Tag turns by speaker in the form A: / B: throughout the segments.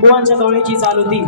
A: बुवांच्या गवळीची चाल होती.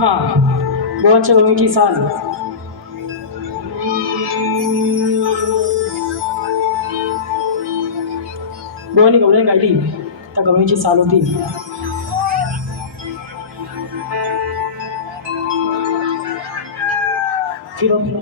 A: हा बुवांच्या गवळीची चाल. बुवानी गवळ्या काढली त्या गवळीची चाल होती. फिरो फिरो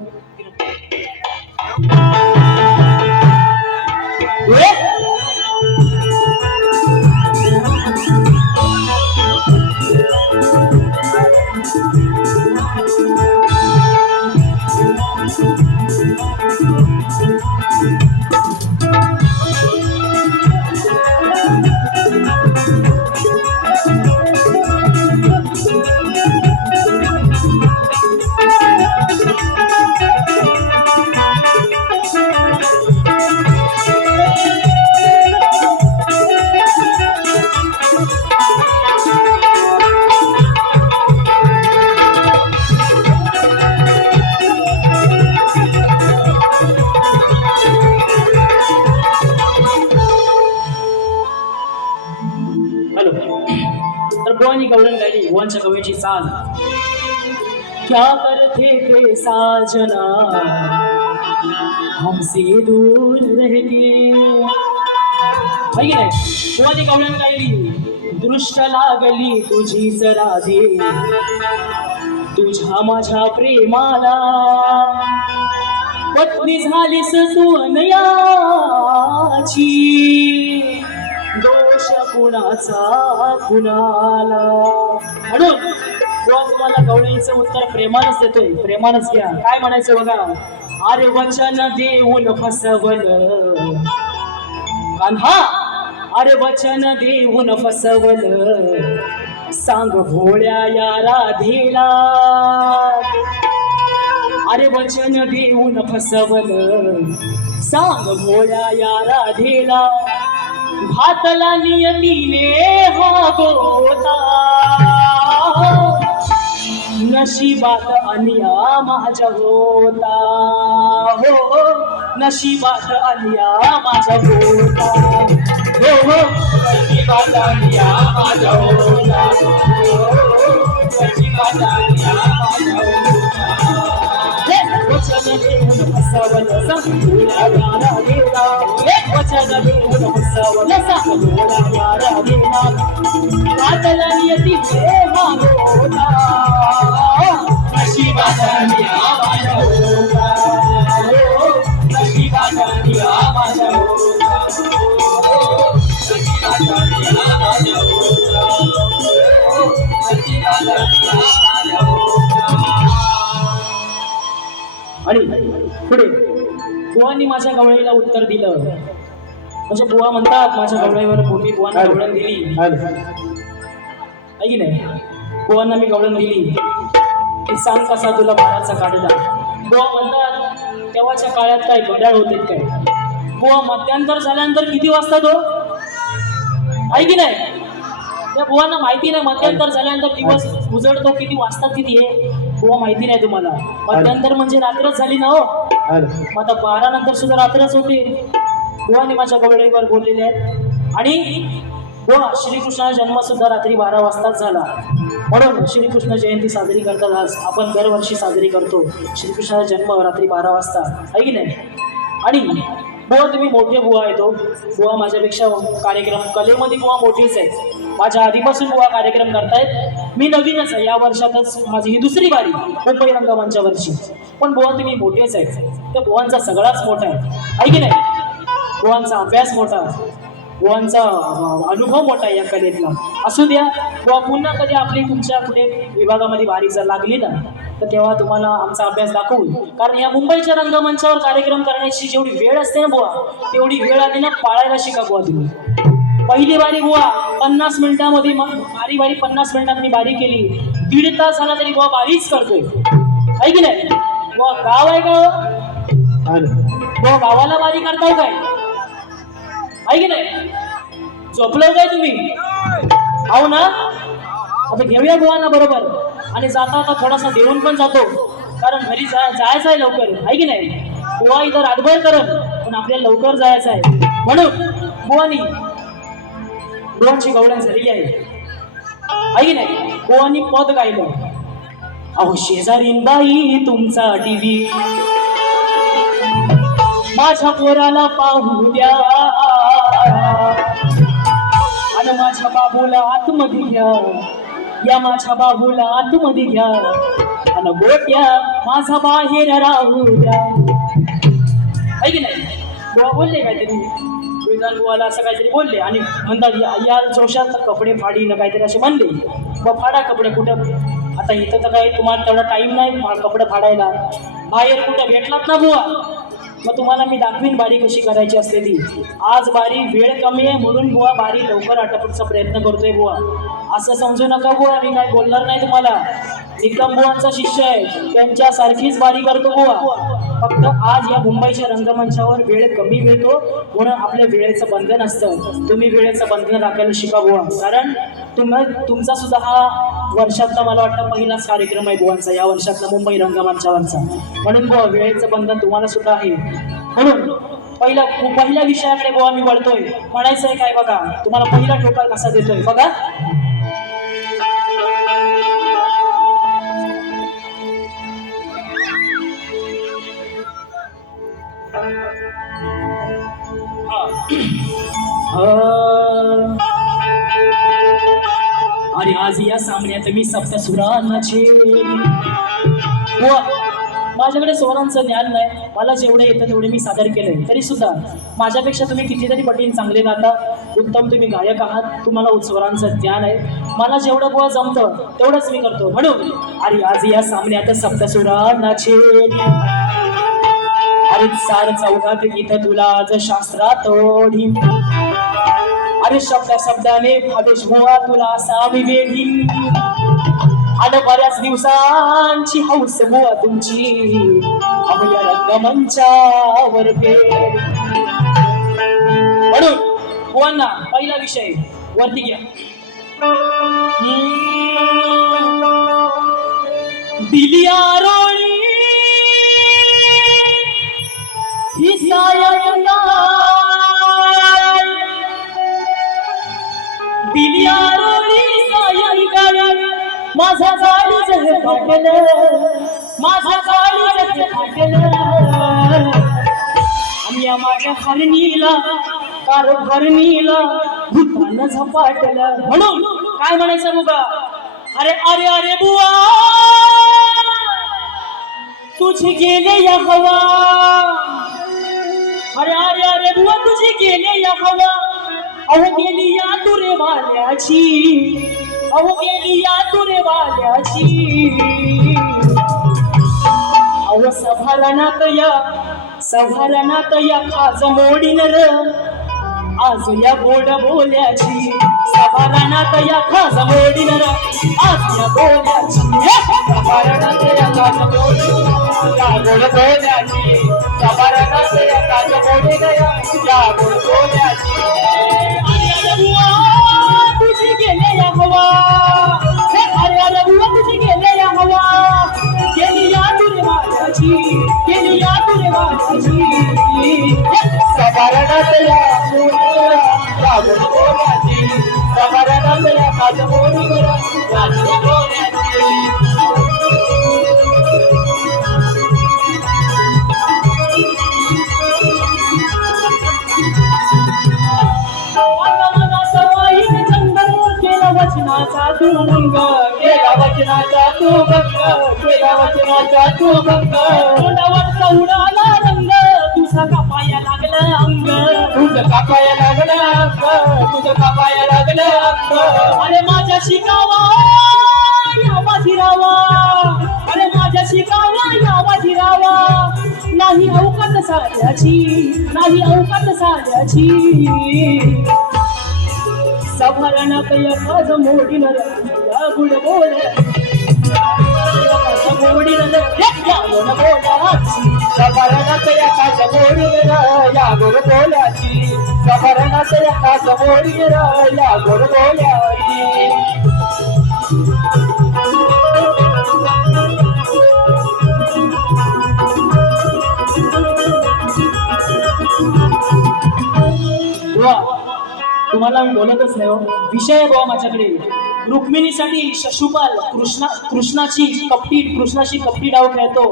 A: तर बुवानी गवळण गायली? बुवांच्या कवीची साज. क्या करते थे साजना? हमसे दूर रहते है। की नाही? बुवानी गवळण गायली? दृष्ट लागली तुझी जरा दे तुझ्या माझ्या प्रेमाला पत्नी झालीस तू अनयाची. कुणाचा कुणाला? म्हणून बुवा तुम्हाला गवळीचं उत्तर प्रेमानच देतोय. प्रेमानच घ्या. काय म्हणायचं बघा? अरे वचन देऊन फसवल. कान्हा अरे वचन देऊन फसवल. सांग भोळ्या या राधेला. अरे वचन देऊन फसवल. सांग भोळ्या या राधेला. भातला नियतीने हा गोता नशिबात अनिया माझा होता. हो नशिबात अनिया माझा होता. हो हो नशिबात अनिया माझा होता. हो, हो नशिबात अनिया माझा होता. हो, हो, वचन देऊन फसवलं संपूर्ण गारा गेला वचन देऊन फसवलं संपूर्ण गारा गेला वाटला नियती प्रेमा होता नशिबाचा निया माझा होता हो, आणि पुढे बुवांनी माझ्या गवळीला उत्तर दिलं. म्हणजे बुवा म्हणतात माझ्या गवळीवर मी बुवांना गवळण दिली. आहे की नाही? बुवांना मी गवळण दिली. की सांग कसा तुला बाराचा काढला बुवा म्हणतात तेव्हाच्या काळात काय घड्याळ होते काय? बुवा मध्यांतर झाल्यानंतर किती वाजता तो? आहे की नाही? त्या बुवांना माहिती नाही मध्यांतर झाल्यानंतर दिवस उजडतो किती वाजतात किती हे माहिती नाही तुम्हाला. मध्यांतर म्हणजे रात्रच झाली ना हो. मग आता बारा नंतर सुद्धा रात्रच होते. बुवाने माझ्या गवळीवर बोललेले आहेत. आणि बुवा श्रीकृष्णाचा जन्म सुद्धा रात्री बारा वाजताच झाला. म्हणून श्रीकृष्ण जयंती साजरी करतात आज. आपण दरवर्षी साजरी करतो. श्रीकृष्णाचा जन्म रात्री बारा वाजता. आहे की नाही? आणि बुवा तुम्ही मोठे बुवा आहे तो बुवा माझ्यापेक्षा कार्यक्रम कलेमध्ये बुवा मोठेच आहेत. माझ्या आधीपासून बुवा कार्यक्रम करतायत. मी नवीनच आहे. या वर्षातच माझी ही दुसरी बारी मुंबई रंगमंच्या वर्षी पण बुवा तुम्ही मोठेच आहेत. त्या बुवांचा सगळाच मोठा आहे. आहे की नाही? बुवांचा अभ्यास मोठा. बुवांचा अनुभव मोठा आहे या कलेतला. असू द्या बुवा पुन्हा कधी आपली तुमच्या कुठे विभागामध्ये बारी जर लागली ना तर तेव्हा तुम्हाला आमचा अभ्यास दाखवू कारण या मुंबईच्या रंगमंचावर कार्यक्रम करण्याची जेवढी वेळ असते ना बुवा तेवढी वेळ आली ना पाळायला शिका बुवा तुम्ही. पहिली बारी बुवा पन्नास मिनिटामध्ये मग बारी बारी पन्नास मिनिटात मी बारी केली. दीड तास झाला तरी बुवा बारीच करतोय. आहे की नाही? बुवा गाव आहे का हो? बुवा गावाला बारी करताव काय? आहे की नाही? झोपलो काय तुम्ही? आहो ना? आता घेऊया बुवाना बरोबर. आणि जाता आता थोडासा देऊन पण जातो. कारण घरी जा जायचं आहे लवकर. आहे की नाही? बुवा इथं रातभर करत पण आपल्याला लवकर जायचं आहे. म्हणून बुवानी बुवांची गवळण झालेली आहे. ऐक की नाही? आणि पद गायलं? अहो शेजारीन बाई तुमचा टीव्ही माझ्या पोराला पाहू द्या. आणि माझ्या बाबूला आतमध्ये घ्या. या माझ्या बाबूला आतमध्ये घ्या. आणि गोट्या माझा बाहेर राहू द्या. आहे की नाही? बोलले काय तरी? बुवाला असं काहीतरी बोलले आणि म्हणतात या या जोशात कपडे फाडीनं काहीतरी असे म्हणले मग फाडा कपडे कुठं? आता इथं तर काही तुम्हाला तेवढा टाईम नाही फा- कपडे फाडायला. बाहेर कुठं भेटलात ना बुवा? मग तुम्हाला मी दाखवीन बारी कशी करायची असते ती. आज बारी वेळ कमी आहे म्हणून बुवा बारी लवकर आटपण्याचा प्रयत्न करतोय बुवा. असं समजू नका बुवा मी काय बोलणार नाही तुम्हाला. निकम बुवांचा शिष्य आहे. त्यांच्यासारखीच बारी करतो बुवा. फक्त आज या मुंबईच्या रंगमंचावर वेळ कमी मिळतो. म्हणून आपल्या वेळेचं बंधन असतं. तुम्ही वेळेचं बंधन राखायला शिका बुवा. कारण तुम्ही तुमचा सुद्धा हा वर्षातला मला वाटतं पहिलाच कार्यक्रम आहे बुवांचा. या वर्षातला मुंबई रंगमंचावरचा. म्हणून बुवा वेळेचं बंधन तुम्हाला सुद्धा आहे. म्हणून पहिला पहिल्या विषयाकडे बुवा मी वळतोय. म्हणायचं आहे काय बघा? तुम्हाला पहिला ठोका कसा देतोय? बघा. आणि आज या सामन्यात मी सप्तसुरांचे व माझ्याकडे स्वरांचं ज्ञान नाही. मला जेवढे येतं तेवढे मी सादर केलंय. तरी सुद्धा माझ्यापेक्षा तुम्ही कितीतरी पटीन चांगले गाता. उत्तम तुम्ही गायक आहात. तुम्हाला स्वरांचं ज्ञान आहे. मला जेवढं बुवा जमतं तेवढंच मी करतो. म्हणून अरे आज या सामन्यात सप्तसुरांचे अरे चार चौघात गीत तुला आज शास्त्रात ओढी अरे शब्द शब्दाने भावेश बुवा तुला असा विवेधी आणि बऱ्याच दिवसांची हौस बुवा तुमची. अभय रंगमंचावर म्हणून बुवांना पहिला विषय वरती घ्या. हम्म. दिली आरोळी. ही सायंकाळ माझा गाडी हे फाटल. माझा गाडी जहे फाटल. आणि या माझ्या हरणीला कार हरणीला भूतानं झपाटल. म्हणून काय म्हणायचं मुगा? अरे अरे अरे बुवा! तुझी गेले या हवा. अरे अरे अरे बुवा तुझी गेले या हवा. अहो गेली या तुरे वाल्याची अहो गेली या तुरे वाल्याची अहो सभारणात या सभारणात या खाज मोडीन र. आज या गोड बोल्याची सभारणात या खाज मोडीन र. आज या बोल्याची सभारणात या खाज मोडीन या गोड बोल्याची सभारणात या खाज मोडीन या गोड बोल्याची. हवा हे अरे अरे बुवा हवा गेली या तुरे माझ्याची गेली या तुरे माझ्याची लागून लागून तू भंग केला वचनाचा तू भंग केला वचनाचा तू भंग तोंडावरचा उडाला रंग तुझा कापाया लागलं अंग. तुझं कापाया लागलं अंग तुझं कापाया लागलं अंग. अरे माझ्या शिकावा या बाजीरावा अरे माझ्या शिकावा या बाजीरावा नाही अवकात साध्याची नाही अवकात साध्याची सभारणात यकाज मोडीन या गुड बोल? मोडीन या गुड बोलाची? सभारणात यकाज मोडीन या गुड बोलाची? सभारणात यकाज मोडीन या गुड बोलाची? तुम्हाला मी बोलतच नाही हो. विषय आहे बुवा माझ्याकडे. रुक्मिणीसाठी शशुपाल कृष्णा कृष्णाची कपटी कृष्णाशी कपटी डाव खेळतो.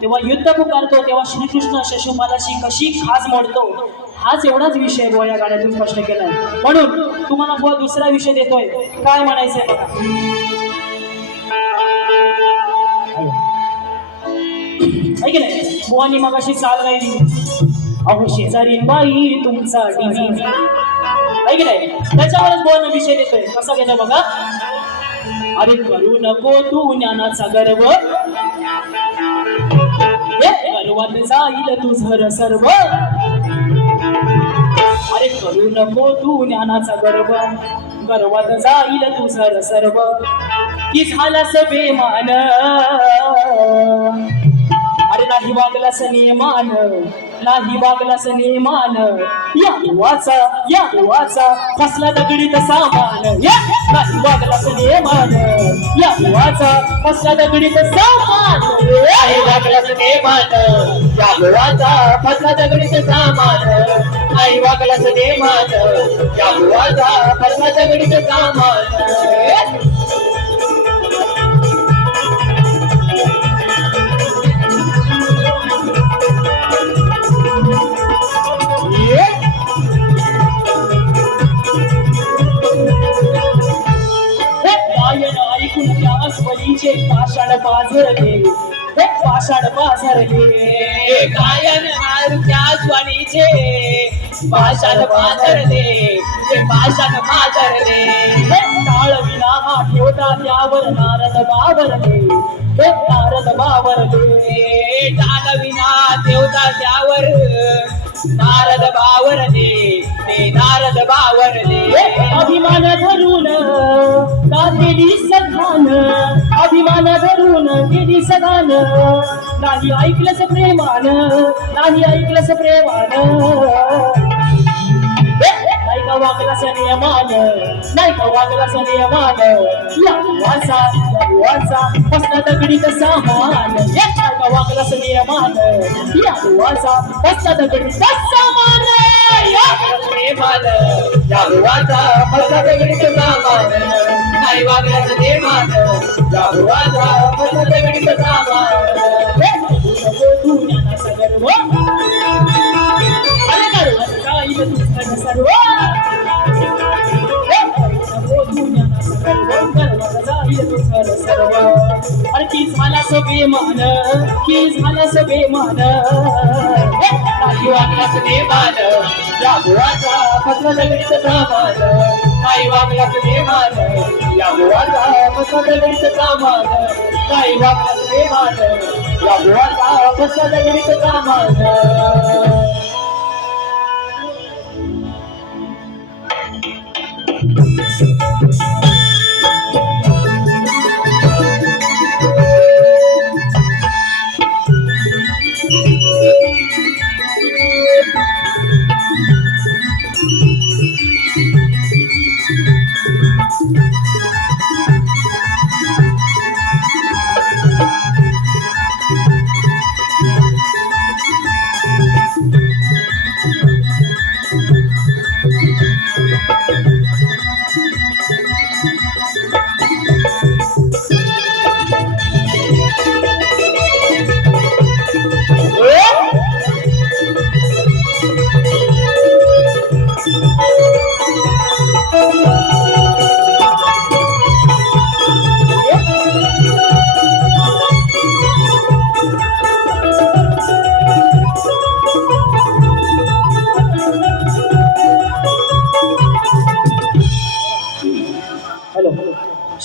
A: तेव्हा युद्ध पुकारतो तेव्हा श्रीकृष्ण शशुपालाशी कशी खास मोडतो. हाच एवढाच विषय बुवा या गाण्यातून स्पष्ट केलाय. म्हणून तुम्हाला बुवा दुसरा विषय देतोय. काय म्हणायचंय बघा की नाही? बुवानी मगाशी चाल राहिली अहो शेजारी बाई तुमचा आहे की नाही? त्याच्यावरच बोलणं विषय देतोय. कसा घेतो बघा? अरे करू नको तू ज्ञानाचा गर्व. गर्वात जाईल तुझर सर्व. अरे करू नको तू ज्ञानाचा गर्व. गर्वात जाईल तुझर सर्व. की झालास बेमान अरे नाही वागलास नियमान. नाही बागलास नेमान. या वाचा या वाचा फसला दगडीत सामान. या नाही बागलास नेमान. या वाचा फसला दगडीत सामान.
B: नाही बागलास नेमान. या वाचा फसला दगडीत सामान. आई बागलास नेमान. या गुवाचा फसला दगडीत सामान.
A: पाझरले हे पाषाण पाझरले
B: गायन त्या स्वानीचे पाषाण पाथरले ते पाषाण पाथरले
A: हे टाळ विना हा ठेवता त्यावर नारद बावरले. हे नारद बावरले.
B: हे टाळ विना देवता त्यावर नारद बावरले. ते नारद बावरले.
A: अभिमान धरून का केली सखान अभिमान धरून केली सगान नाही ऐकलंच प्रेमान. नाही ऐकलंच प्रेमान. नाही का वागलास नियमान? नाही का वागलास नियमान? या वाचा या वाचा फसला सामान या नाही का वागलास नियमान? या वाचा फसला दगडीत सामान
B: प्रेमान या गुवाचा फसला दगडीत सामान आई वागलाच नेमान या गुवाचा फसला दगडीत सामान
A: सर्व अरे की झाला सगळे मान की झाला बेमान हे
B: आई वागलाच नेमान या गुवाचा फसला दगडीत सामान आई वागलाच नेमान या गुवाचा फसला दगडीत सामान आई वागलाच नेमान या गुवाचा पत्र दगडीत
A: कामान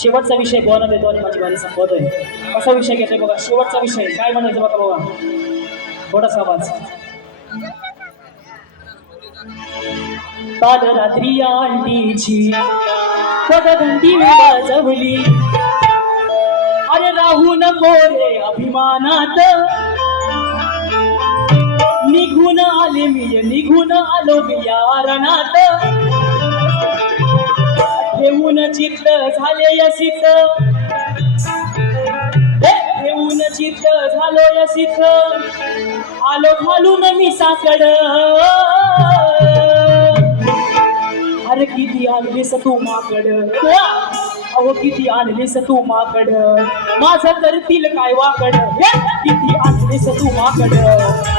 A: शेवटचा विषय बोला देतो आणि माझी वारी संपवतोय. कसा विषय घेतोय बघा? शेवटचा विषय. काय म्हणायचं बघा बाबा? थोडासा आवाज. काल रात्री आंटीची पदघंटी वाजवली. अरे राहू नको रे अभिमानात. निघून आले मी निघून आलो मी या रणात. घेऊन चित्त झाले यसित घेऊन चित्त झालो यसित आलो घालून मी साकड. अरे किती आणलीस तू माकड. अहो किती आणलीस तू माकड. माझं करतील काय वाकड? हे, किती आणलीस तू माकड?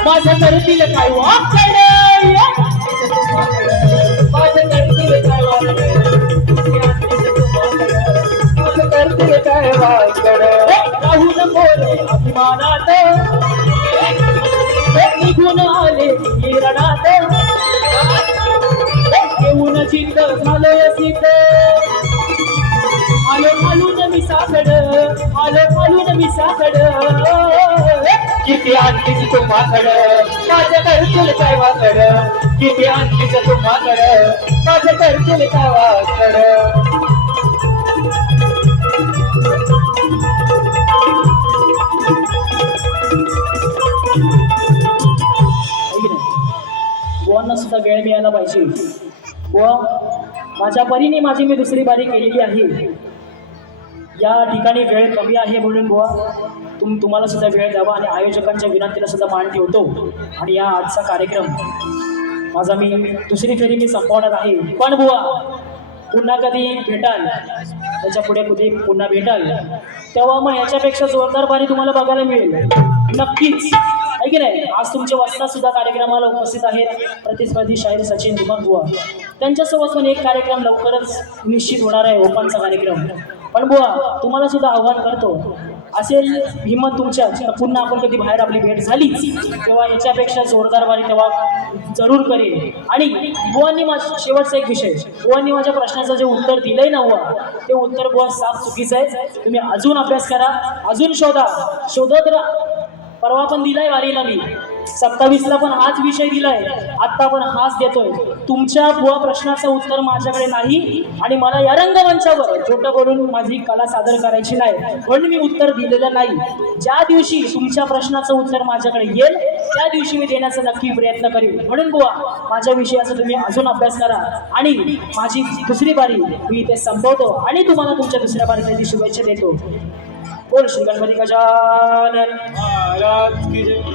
A: माझं करतील काय वाकड? हे,
B: माझं करतील काय वाकड? काय वाकड
A: हे, राहू अभिमानात निघून आले हिरणात. येऊन चित्त झालं सीत आलो खालून मी साकड आलो खालून मी साकड
B: किती आणलीस तू माकड माझं करतील काय वाकड? किती आणलीस तू माकड माझं करतील काय वाकड?
A: वेळ मिळायला पाहिजे. बुवा माझ्या परीने माझी मी दुसरी बारी केलेली आहे. या ठिकाणी वेळ कमी आहे म्हणून बुवा तुम तुम्हाला सुद्धा वेळ द्यावा आणि आयोजकांच्या विनंतीला सुद्धा मान ठेवतो. आणि या आजचा कार्यक्रम माझा मी दुसरी फेरी मी संपवणार आहे. पण बुवा पुन्हा कधी भेटाल? त्याच्या पुढे कधी पुन्हा भेटाल? तेव्हा मग याच्यापेक्षा जोरदार बारी तुम्हाला बघायला मिळेल. नक्कीच. की नाही? आज तुमचे वाजता सुद्धा कार्यक्रमाला उपस्थित आहेत. प्रतिस्पर्धी शाहीर सचिन दुमक बुवा त्यांच्यासोबत पण एक कार्यक्रम लवकरच निश्चित होणार आहे ओपनचा कार्यक्रम. पण बुवा तुम्हाला सुद्धा आव्हान करतो. असेल हिंमत तुमच्या पुन्हा आपण कधी बाहेर आपली भेट झालीच. तेव्हा याच्यापेक्षा जोरदार वारी तेव्हा जरूर करेल आणि बुवांनी माझ शेवटचा एक विषय. बुवांनी माझ्या प्रश्नाचं जे उत्तर दिलंय ना बुवा ते उत्तर बुवा साफ चुकीचं आहे. तुम्ही अजून अभ्यास करा अजून शोधा. शोधत राहा. परवा पण दिलाय वारीला मी. सत्तावीसला पण हाच विषय दिलाय. आत्ता पण हाच देतोय. तुमच्या बुवा प्रश्नाचं उत्तर माझ्याकडे नाही आणि मला या रंगमंचावर छोटं बोलून माझी कला सादर करायची नाही. म्हणून मी उत्तर दिलेलं नाही. ज्या दिवशी तुमच्या प्रश्नाचं उत्तर माझ्याकडे येईल त्या दिवशी मी देण्याचा नक्की प्रयत्न करेन. म्हणून बुवा माझ्या विषयाचा तुम्ही अजून अभ्यास करा. आणि माझी दुसरी बारी मी इथे संपवतो आणि तुम्हाला तुमच्या दुसऱ्या बारीसाठी शुभेच्छा देतो. बोल सुंदर गणपती गजानन
B: महाराज की जय.